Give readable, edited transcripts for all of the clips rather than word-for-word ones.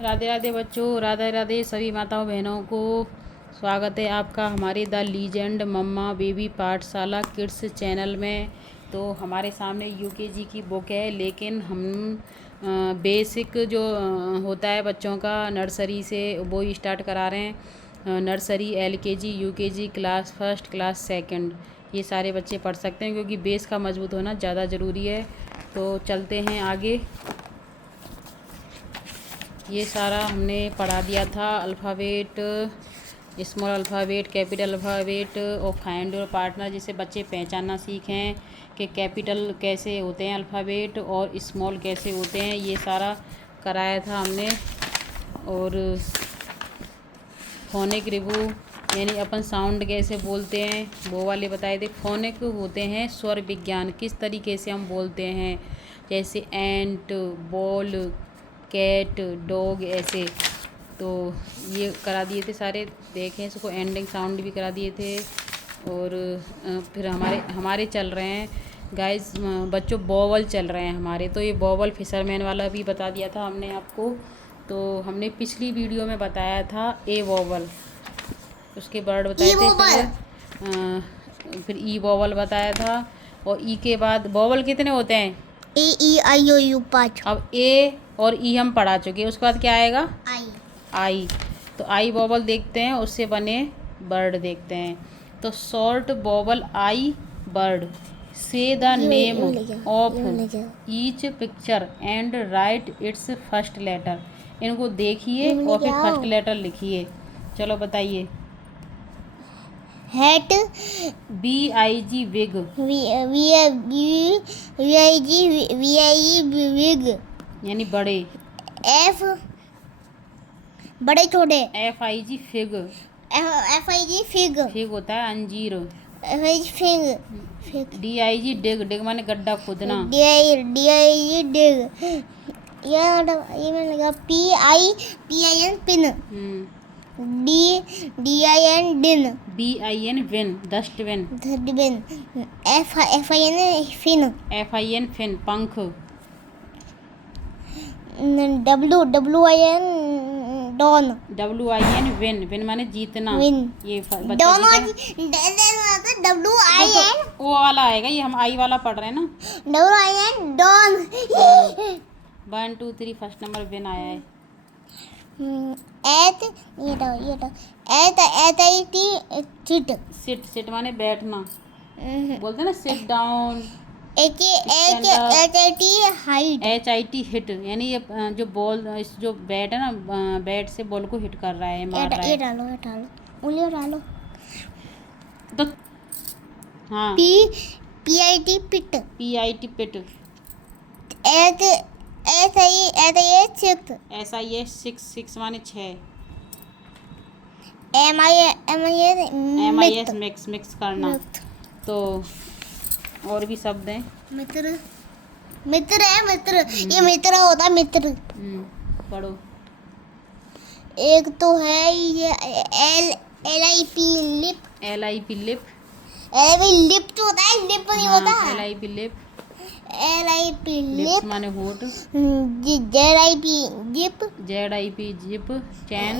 राधे राधे बच्चों, राधे राधे सभी माताओं बहनों को। स्वागत है आपका हमारे द लीजेंड मम्मा बेबी पाठशाला किड्स चैनल में। तो हमारे सामने यूकेजी की बुक है, लेकिन हम बेसिक जो होता है बच्चों का नर्सरी से वो ही स्टार्ट करा रहे हैं। Nursery, LKG, UKG, class first, class second, ये सारे बच्चे पढ़ सकते हैं क्योंकि बेस का मजबूत होना ज़्यादा ज़रूरी है। तो चलते हैं आगे। ये सारा हमने पढ़ा दिया था, alphabet, small alphabet, capital alphabet और फाइंड योर पार्टनर, जिससे बच्चे पहचानना सीखें कि कैपिटल कैसे होते हैं अल्फ़ाबेट और स्मॉल कैसे होते हैं। ये सारा कराया था हमने। और फोनिक रिव्यू यानी अपन साउंड कैसे बोलते हैं वो वाले बताए थे। फोनिक होते हैं स्वर विज्ञान, किस तरीके से हम बोलते हैं, जैसे एंट, बॉल, कैट, डॉग, ऐसे। तो ये करा दिए थे सारे, देखें इसको। एंडिंग साउंड भी करा दिए थे। और फिर हमारे चल रहे हैं गाइस बच्चों, बॉवल चल रहे हैं हमारे। तो ये बॉवल फिशरमैन वाला भी बता दिया था हमने आपको। तो हमने पिछली वीडियो में बताया था ए वॉवल, उसके वर्ड बताए थे। फिर ई वॉवल बताया था। और ई के बाद वॉवल कितने होते हैं? ए ई आई ओ यू 5। अब ए और ई हम पढ़ा चुके हैं, उसके बाद क्या आएगा? आई। तो आई वॉवल देखते हैं, उससे बने वर्ड देखते हैं। तो short vowel I word, say the name of each picture and write its first letter. इनको देखिए और फिर फर्स्ट लेटर लिखिए। चलो बताइए। हैट, BIG विग, विग यानी बड़े। एफ, बड़े छोटे। FIG फिग, फिग, फिग होता है अंजीर। फिग। DIG डिग, डिग माने गड्ढा खोदना। डिग। ये मैंने लगा PIN pin. DIN din. BIN bin, dustbin. Bin. FIN fin. FIN fin, पंख। WIN डॉन। WIN विन, विन माने जीतना। विन। ये डॉन WIN वो वाला आएगा, ये हम आई वाला पढ़ रहे हैं ना। WIN डॉन। 1 2 3 फर्स्ट नंबर विन आया है। सिट, सिट माने बैठना। बोलते हैं ना सिट डाउन। HIT हिट, यानी ये जो बॉल, जो बैट है ना, बैट से बॉल को हिट कर रहा है, मार रहा है। ये डालो उंगली डालो। तो हाँ, PIT पिट। PIT पिट। SIS 6 माने 6। MIS मिक्स, मिक्स करना। तो और भी शब्द हैं। मित्र, मित्र है मित्र। ये मित्र होता है, मित्र। पढ़ो। एक तो है ये LIP lip. LIP lip, lip तो होता है, लिप नहीं होता। LIP lip. LIP lips lip माने होठ। ZIP zip. ZIP जिप, चैन।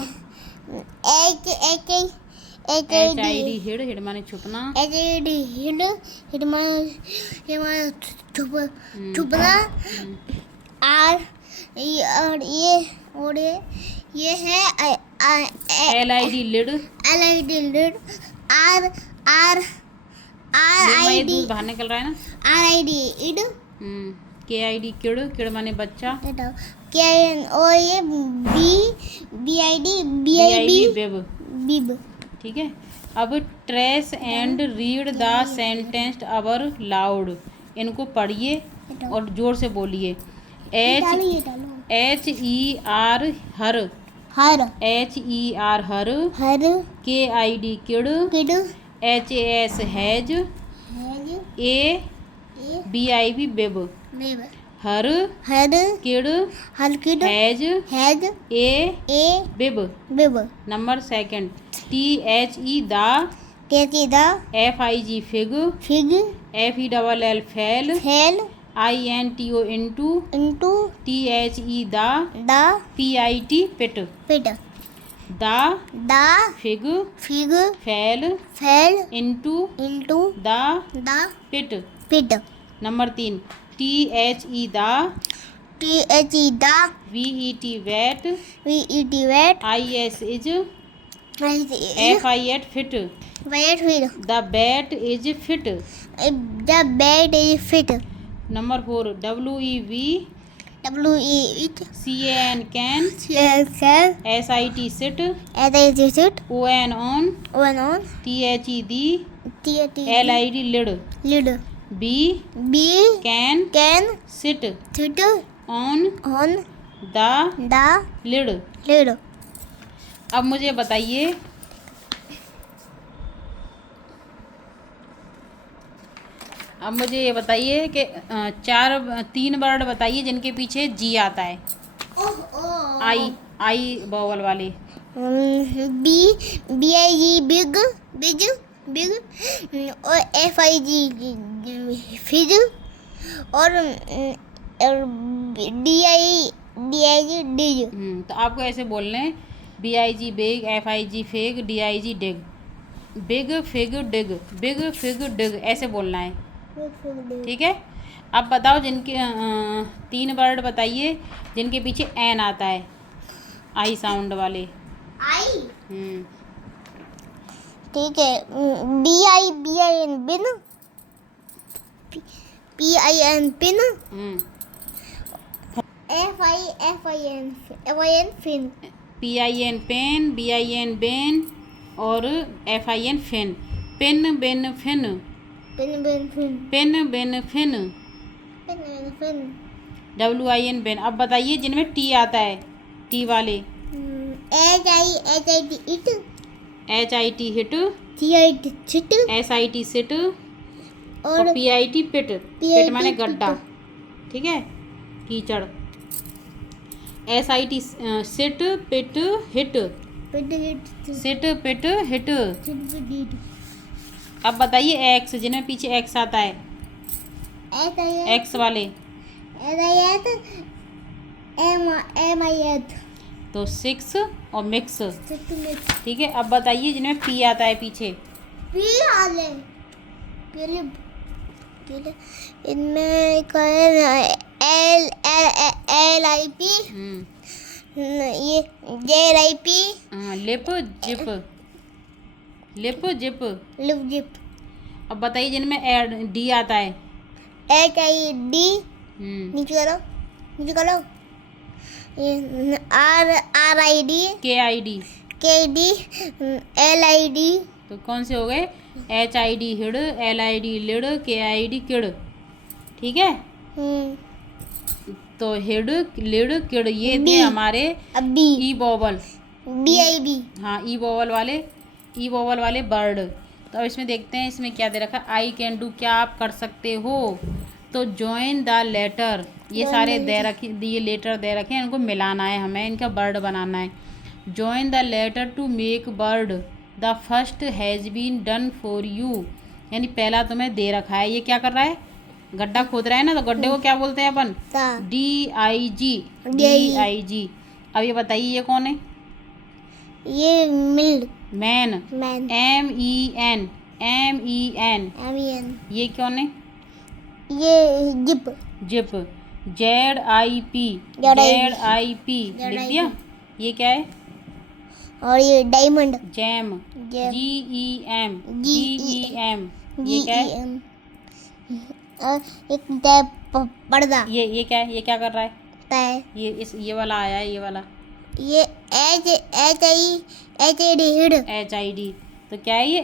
HID हिड, हिड माने छुपना। HID हिड, हिड माने छुपना। और ये है LID लिड, LID लिड। ये दूध बाहर निकल रहा है ना। RID इड। KID किड, किड माने बच्चा। और ये BIB बिब। ठीक है। अब trace and read the sentence out loud, इनको पढ़िए और जोर से बोलिए। HER her, HER her. KID kid, HAS has. BIB bib, her kid has bib. Number second. THE the, FIG fig, FELL fell, INTO into into THE the the PIT pit pit. the The fig fig fell fell into into the the pit. pit. Number 3 THE the THE the VET wet VET wet. IS is Is FIT fit wet fit. the bat is fit. The bed is fit. Number 4 WEV WE CAN can can SIT sit as I sit ON on one on THE the THE LID lid lid. B B can can sit sit on on the the lid. lid. अब मुझे बताइए ये बताइए कि 3 word बताइए जिनके पीछे जी आता है आई बॉवल वाले. B BIG big big और FIG फिज और DIG डिज. तो आपको ऐसे बोलना है BIG big FIG fig DIG डिग बिग फिग डिग बिग फिग डिग ऐसे बोलना है. ठीक है. अब बताओ जिनके 3 वर्ड बताइए जिनके पीछे एन आता है आई साउंड वाले. आई. हम्म. ठीक है. BIN bin PIN pin FIN fin PIN pen BIN बेन और FIN fin pin bin fin pin bin fin pin bin fin pin bin fin WIN बेन. अब बताइए जिनमें टी आता है टी वाले. HIT it HIT hit CIT chit SIT sit और और PIT पिट पिट माने गड्ढा. ठीक है. कीचड़. SIT सिट पिट हिट पिट हिट सिट पिट हिट. चिट. अब बताइए एक्स जिनमें पीछे एक्स आता है एक्स वाले. तो 6 और मिक्स. ठीक है. अब बताइए जिनमें पी आता है पीछे. इनमें LIP ये JLIP lip zip lip zip. Lip zip. अब बताइए जिनमें डी आता है. HID नीचे करो RID KID KD LID. तो कौन से हो गए HID hid LID lid KID kid. ठीक है. तो हिड लिड किड ये थे हमारे ई बॉवल BIB. हाँ ई बॉवल वाले बर्ड. तो अब इसमें देखते हैं इसमें क्या दे रखा. आई कैन डू क्या आप कर सकते हो. तो जॉइन द लेटर ये सारे दे रखे ये लेटर दे रखे हैं इनको मिलाना है हमें इनका बर्ड बनाना है. Join the letter to make word the first has been done for you. यानी पहला तुम्हें दे रखा है. ये क्या कर रहा है गड्ढा खोद रहा है ना. तो गड्ढे को क्या बोलते हैं अपन DIG. अब ये बताइए ये कौन है. ये मैन MEN. ये कौन है ये जिप. जिप ZIP लिख दिया. ये क्या है और ये डायमंड जैम GEM. ये क्या है और एक पर्दा. ये क्या है. ये क्या कर रहा है ये वाला आया है ये वाला. ये HID HID. तो क्या है ये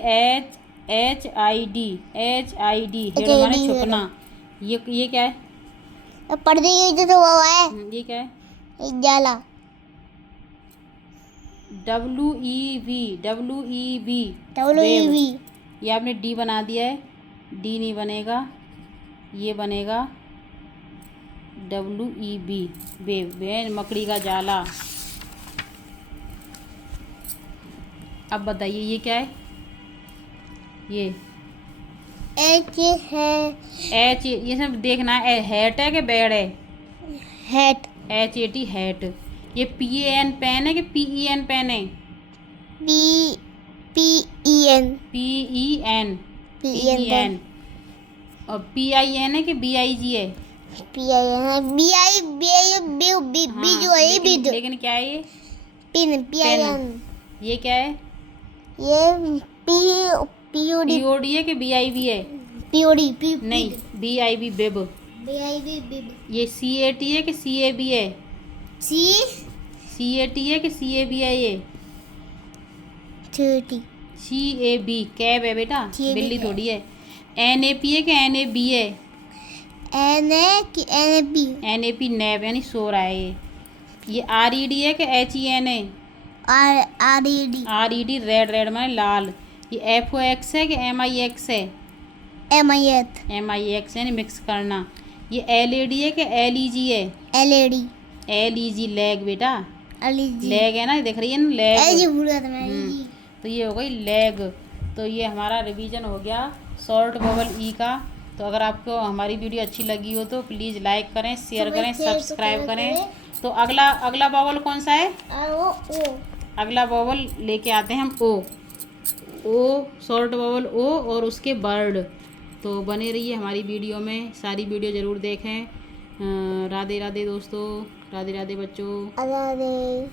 HID हिड माने छुपना. ये क्या है पर्दे ये जो हुआ है. ये क्या है जाला. WEV ये आपने D बना दिया है. D नहीं बनेगा ये बनेगा WEB वेव मकड़ी का जाला. अब बताइए ये क्या है एच है एच, ये सब देखना है। हैट है कि बेड है? हैट। HAT hat. ये PAN पेन है कि PEN पेन है? P P E N PEN। Pen. और PIN है कि BIG है? P I N B I B B जो है लेकिन, लेकिन क्या है ये? Pin P I pen. N. ये क्या है? ये पी पीओडी POD है कि BIB है? पीओडी पी नहीं, BIB bib. B I B B ये CAT है कि CAB है? सी CAT है कि CAB है ये? थर्टी CAB कैब है बेटा, CAB बिल्ली कैब। थोड़ी है। NAP है कि NAB है? एन ए की एन ए बी NAP नैब यानी सो रहा है ये। RED है कि HEN है? R R E D RED red, red माने लाल। ये FOX है कि MIX है? एम आई एथ MIX यानी मिक्स करना। ये LED है कि LEG है? L A D LEG lag बेटा, अली जी लैग है ना, दिख रही है ना एल जी लैग। भूल गया था मैं जी। तो ये हो गई लैग। तो ये हमारा रिवीजन हो गया शॉर्ट वोवल ई का। तो अगर आपको हमारी वीडियो अच्छी लगी हो तो प्लीज़ लाइक करें, शेयर करें, सब्सक्राइब करें। तो अगला अगला वोवल कौन सा है? ओ अगला वोवल लेके आते हैं हम ओ शॉर्ट वोवल ओ और उसके वर्ड। तो बने रहिए हमारी वीडियो में, सारी वीडियो ज़रूर देखें। राधे राधे दोस्तों, राधे राधे बच्चों। अरे